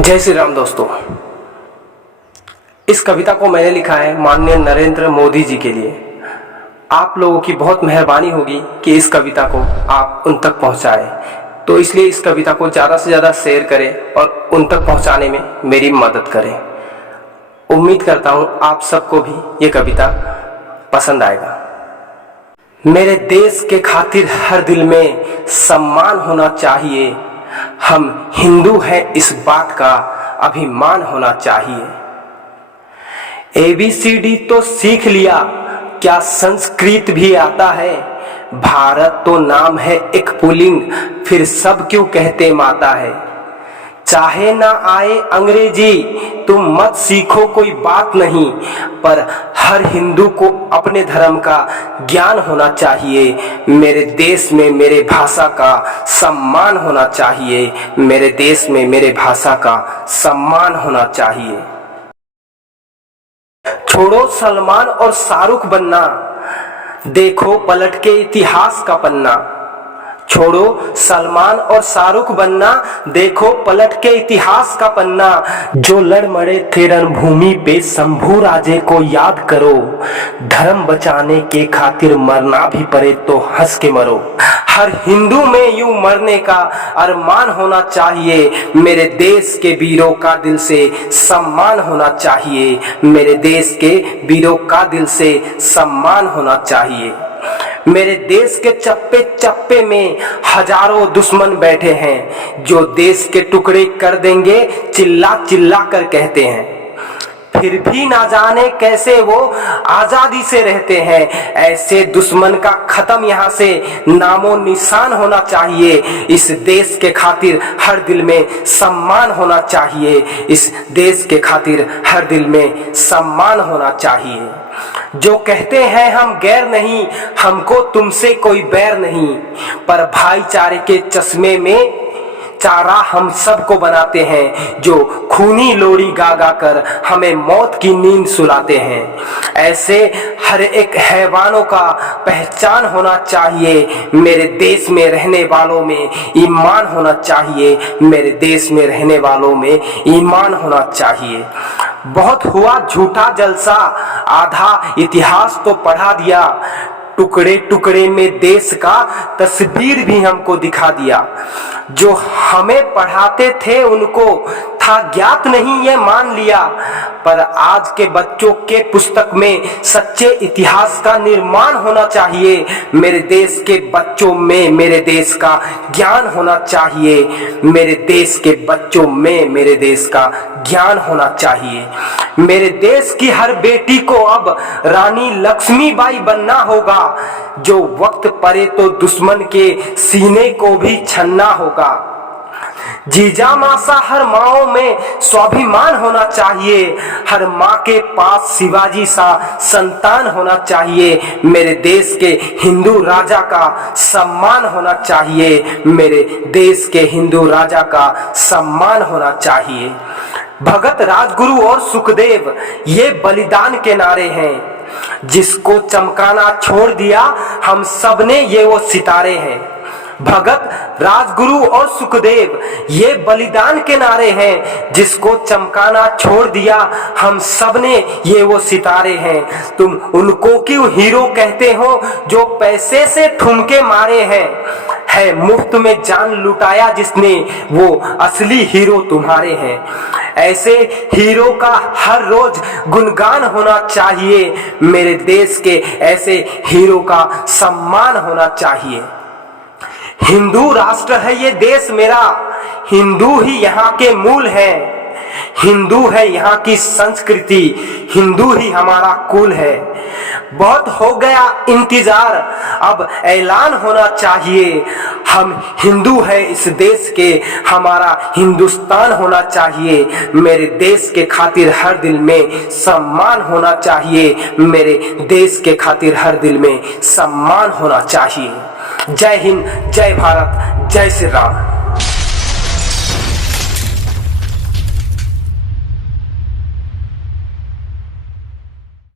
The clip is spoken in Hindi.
जय श्री राम दोस्तों। इस कविता को मैंने लिखा है माननीय नरेंद्र मोदी जी के लिए। आप लोगों की बहुत मेहरबानी होगी कि इस कविता को आप उन तक पहुंचाएं, तो इसलिए इस कविता को ज़्यादा से ज़्यादा शेयर करें और उन तक पहुंचाने में मेरी मदद करें। उम्मीद करता हूं आप सबको भी ये कविता पसंद आएगा। मेरे देश के खातिर हर दिल में सम्मान होना चाहिए, हम हिंदू हैं इस बात का अभिमान होना चाहिए। ABCD तो सीख लिया, क्या संस्कृत भी आता है? भारत तो नाम है एक पुल्लिंग, फिर सब क्यों कहते माता है? चाहे ना आए अंग्रेजी तुम मत सीखो, कोई बात नहीं, पर हर हिंदू को अपने धर्म का ज्ञान होना चाहिए। मेरे देश में मेरे भाषा का सम्मान होना चाहिए, मेरे देश में मेरे भाषा का सम्मान होना चाहिए। छोड़ो सलमान और शाहरुख बनना, देखो पलट के इतिहास का पन्ना। छोड़ो सलमान और शाहरुख बनना, देखो पलट के इतिहास का पन्ना। जो लड़ मरे थे रणभूमि पे शंभू राजे को याद करो, धर्म बचाने के खातिर मरना भी पड़े तो हंस के मरो। हर हिंदू में यूं मरने का अरमान होना चाहिए, मेरे देश के वीरों का दिल से सम्मान होना चाहिए, मेरे देश के वीरों का दिल से सम्मान होना चाहिए। मेरे देश के चप्पे चप्पे में हजारों दुश्मन बैठे हैं, जो देश के टुकड़े कर देंगे चिल्ला चिल्ला कर कहते हैं। फिर भी ना जाने कैसे वो आजादी से रहते हैं, ऐसे दुश्मन का खत्म यहाँ से नामो निशान होना चाहिए। इस देश के खातिर हर दिल में सम्मान होना चाहिए, इस देश के खातिर हर दिल में सम्मान होना चाहिए। जो कहते हैं हम गैर नहीं, हमको तुमसे कोई बैर नहीं, पर भाईचारे के चश्मे में चारा हम सबको बनाते हैं, जो खूनी लोरी गा गा कर हमें मौत की नींद सुलाते हैं। ऐसे हर एक हैवानों का पहचान होना चाहिए, मेरे देश में रहने वालों में ईमान होना चाहिए, मेरे देश में रहने वालों में ईमान होना चाहिए। बहुत हुआ झूठा जलसा, आधा इतिहास तो पढ़ा दिया, टुकड़े टुकड़े में देश का तस्वीर भी हमको दिखा दिया। जो हमें पढ़ाते थे उनको था ज्ञात नहीं ये मान लिया, पर आज के बच्चों के पुस्तक में सच्चे इतिहास का निर्माण होना चाहिए। मेरे देश के बच्चों में मेरे देश का ज्ञान होना चाहिए, मेरे देश के बच्चों में मेरे देश का ज्ञान होना चाहिए। मेरे देश की हर बेटी को अब रानी लक्ष्मीबाई बनना होगा, जो वक्त पड़े तो दुश्मन के सीने को भी छन्ना होगा। जीजा मासा हर माओ में स्वाभिमान होना चाहिए, हर माँ के पास शिवाजी सा संतान होना चाहिए। मेरे देश के हिंदू राजा का सम्मान होना चाहिए, मेरे देश के हिंदू राजा का सम्मान होना चाहिए। भगत राजगुरु और सुखदेव ये बलिदान के नारे हैं, जिसको चमकाना छोड़ दिया हम सब ने ये वो सितारे हैं। भगत राजगुरु और सुखदेव ये बलिदान के नारे हैं, जिसको चमकाना छोड़ दिया हम सब ने ये वो सितारे हैं। तुम उनको क्यों हीरो कहते हो जो पैसे से ठुमके मारे हैं? है मुफ्त में जान लुटाया जिसने, वो असली हीरो तुम्हारे हैं। ऐसे हीरो का हर रोज गुणगान होना चाहिए, मेरे देश के ऐसे हीरो का सम्मान होना चाहिए। हिंदू राष्ट्र है ये देश मेरा, हिंदू ही यहाँ के मूल हैं, हिंदू है यहाँ की संस्कृति, हिंदू ही हमारा कुल है। बहुत हो गया इंतजार, अब ऐलान होना चाहिए, हम हिंदू है इस देश के, हमारा हिंदुस्तान होना चाहिए। मेरे देश के खातिर हर दिल में सम्मान होना चाहिए, मेरे देश के खातिर हर दिल में सम्मान होना चाहिए। जय हिंद, जय भारत, जय श्री राम।